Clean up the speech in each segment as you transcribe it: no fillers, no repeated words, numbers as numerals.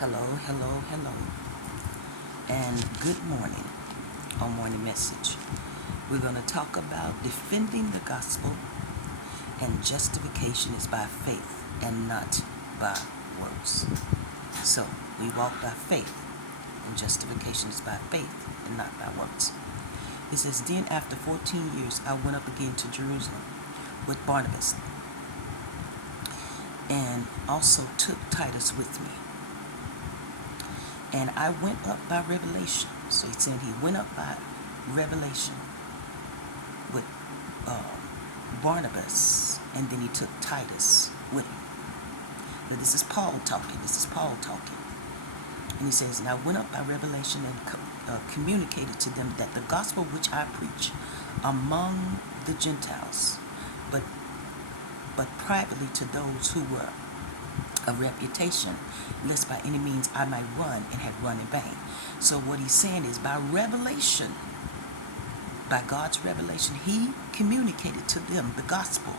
Hello, hello, hello, and good morning on Morning Message. We're going to talk about defending the gospel, and justification is by faith and not by works. So, we walk by faith, and justification is by faith and not by works. It says, Then after 14 years, I went up again to Jerusalem with Barnabas, and also took Titus with me. And I went up by revelation. So he said he went up by revelation with Barnabas, and then he took Titus with him. Now this is Paul talking. And he says, And I went up by revelation and communicated to them that the gospel which I preach among the Gentiles, but privately to those who were of reputation, lest by any means I might run and had run in vain. So what he's saying is, by revelation, by God's revelation, he communicated to them the gospel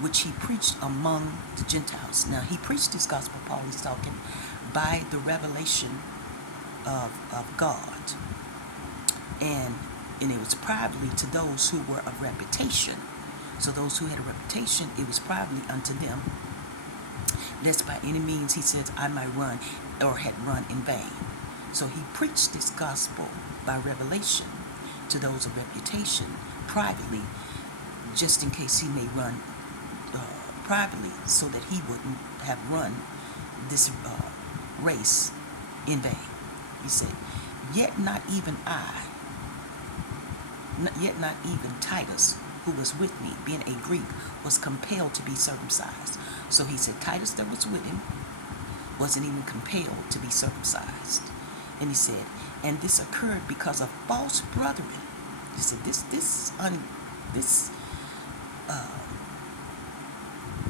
which he preached among the Gentiles. Now he preached this gospel, Paul is talking, by the revelation of God. And it was privately to those who were of reputation. So those who had a reputation, it was privately unto them, lest by any means, he says, I might run or had run in vain. So he preached this gospel by revelation to those of reputation privately, just in case he may run privately, so that he wouldn't have run this race in vain. He said, yet not even Titus, who was with me, being a Greek, was compelled to be circumcised. So he said Titus that was with him wasn't even compelled to be circumcised. And he said, and this occurred because of false brethren. He said this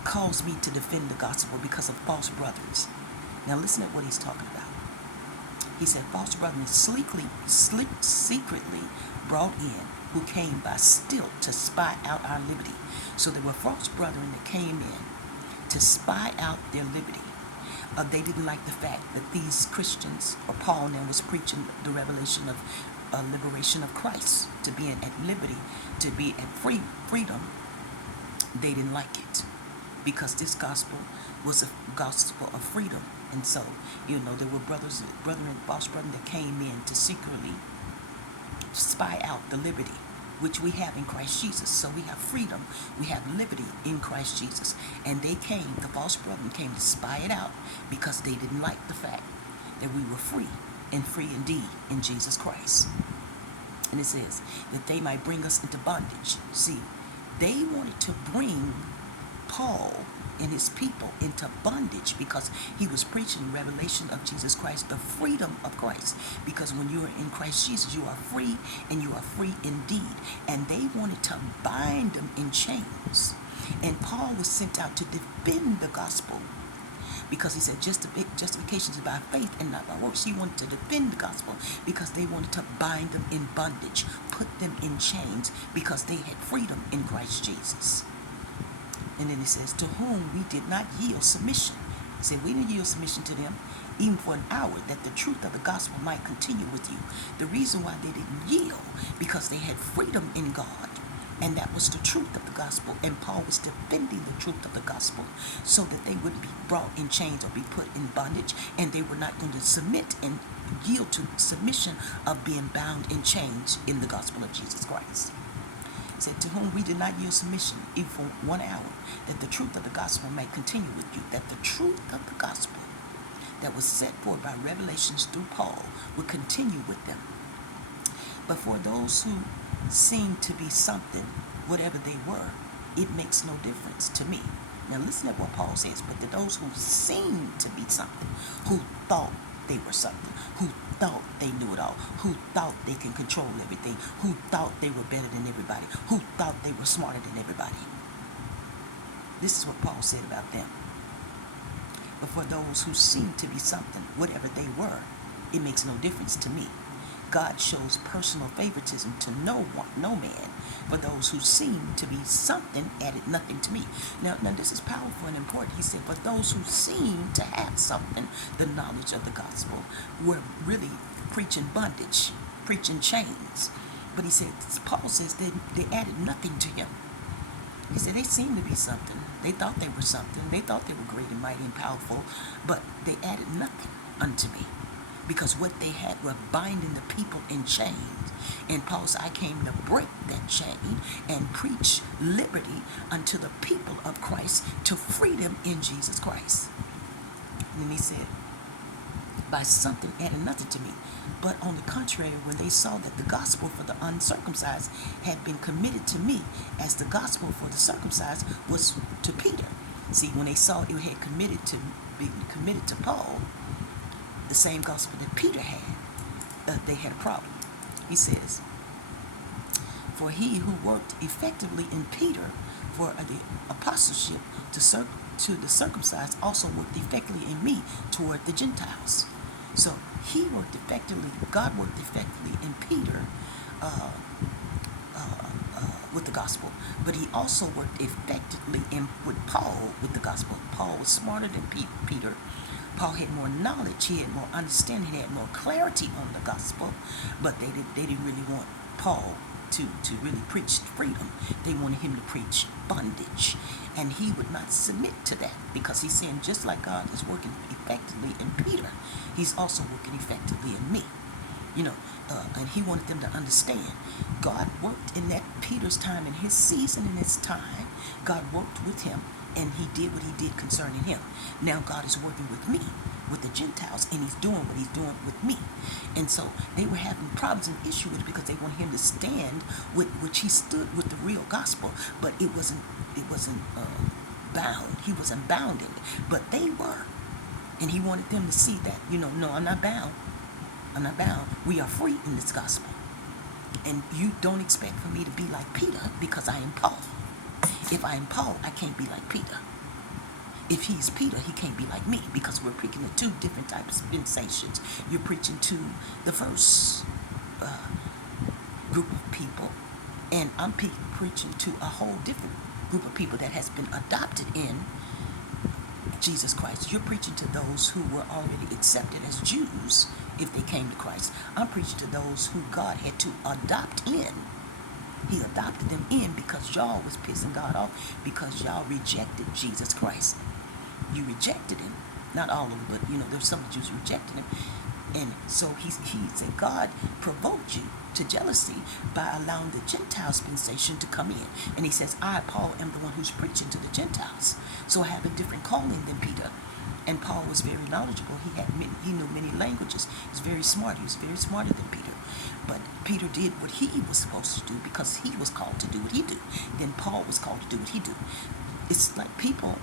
caused me to defend the gospel because of false brothers. Now listen at what he's talking about. He said false brethren secretly brought in, who came by stealth to spy out our liberty. So there were false brethren that came in to spy out their liberty. They didn't like the fact that these Christians, or Paul now, was preaching the revelation of liberation of Christ, to be at liberty, to be at freedom. They didn't like it because this gospel was a gospel of freedom. And so, there were false brethren that came in to secretly spy out the liberty which we have in Christ Jesus. So we have freedom, we have liberty in Christ Jesus. And the false brethren came to spy it out because they didn't like the fact that we were free, and free indeed in Jesus Christ. And it says that they might bring us into bondage. See, they wanted to bring Paul and his people into bondage because he was preaching revelation of Jesus Christ, the freedom of Christ. Because when you are in Christ Jesus, you are free, and you are free indeed. And they wanted to bind them in chains. And Paul was sent out to defend the gospel, because he said justification is by faith and not by works. He wanted to defend the gospel because they wanted to bind them in bondage, put them in chains, because they had freedom in Christ Jesus. And then he says, to whom we did not yield submission. He said, we didn't yield submission to them, even for an hour, that the truth of the gospel might continue with you. The reason why they didn't yield, because they had freedom in God, and that was the truth of the gospel. And Paul was defending the truth of the gospel so that they wouldn't be brought in chains or be put in bondage, and they were not going to submit and yield to submission of being bound in chains in the gospel of Jesus Christ. He said, to whom we did not yield submission, even for 1 hour, that the truth of the gospel may continue with you, that the truth of the gospel that was set forth by revelations through Paul would continue with them. But for those who seem to be something, whatever they were, it makes no difference to me. Now listen at what Paul says, but to those who seem to be something, who thought they were something, who thought they knew it all, who thought they can control everything, who thought they were better than everybody, who thought they were smarter than everybody. This is what Paul said about them. But for those who seem to be something, whatever they were, it makes no difference to me. God shows personal favoritism to no man. For those who seem to be something added nothing to me. Now this is powerful and important. He said, for those who seem to have something, the knowledge of the gospel, were really preaching bondage, preaching chains. But he said, Paul says they added nothing to him. He said they seemed to be something. They thought they were something. They thought they were great and mighty and powerful, but they added nothing unto me, because what they had were binding the people in chains. And Paul said, I came to break that chain and preach liberty unto the people of Christ, to freedom in Jesus Christ. And then he said, by something added nothing to me. But on the contrary, when they saw that the gospel for the uncircumcised had been committed to me, as the gospel for the circumcised was to Peter. See, when they saw it had be committed to Paul, the same gospel that Peter had, they had a problem. He says, for he who worked effectively in Peter for the apostleship to the circumcised also worked effectively in me toward the Gentiles. So he worked effectively, God worked effectively in Peter with the gospel, but he also worked effectively with Paul with the gospel. Paul was smarter than Peter. Paul had more knowledge, he had more understanding, he had more clarity on the gospel, but they didn't really want Paul to really preach freedom. They wanted him to preach bondage, and he would not submit to that, because he's saying, just like God is working effectively in Peter, he's also working effectively in me. And he wanted them to understand, God worked in that Peter's time, in his season, in his time. God worked with him, and he did what he did concerning him. Now God is working with me, with the Gentiles, and he's doing what he's doing with me. And so they were having problems and issues with it, because they wanted him to stand with which he stood with the real gospel, but it wasn't bound. He wasn't bound in it, but they were. And he wanted them to see that, no, I'm not bound. I'm not bound. We are free in this gospel. And you don't expect for me to be like Peter, because I am Paul. If I am Paul, I can't be like Peter. If he's Peter, he can't be like me, because we're preaching to two different types of dispensations. You're preaching to the first group of people, and I'm preaching to a whole different group of people that has been adopted in Jesus Christ. You're preaching to those who were already accepted as Jews if they came to Christ. I'm preaching to those who God had to adopt in. He adopted them in because y'all was pissing God off, because y'all rejected Jesus Christ. You rejected him. Not all of them, but there's some Jews who rejected him. And so he said, God provoked you to jealousy by allowing the Gentile dispensation to come in. And he says, I, Paul, am the one who's preaching to the Gentiles. So I have a different calling than Peter. And Paul was very knowledgeable. He knew many languages. He was very smart. He was very smarter than Peter. But Peter did what he was supposed to do, because he was called to do what he did. Then Paul was called to do what he did. It's like people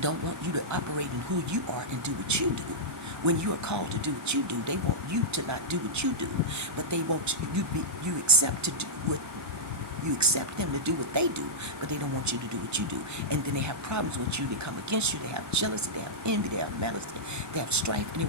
don't want you to operate in who you are and do what you do. When you are called to do what you do, they want you to not do what you do, but they want you accept them to do what they do, but they don't want you to do what you do. And then they have problems with you. They come against you. They have jealousy. They have envy. They have malice. They have strife. And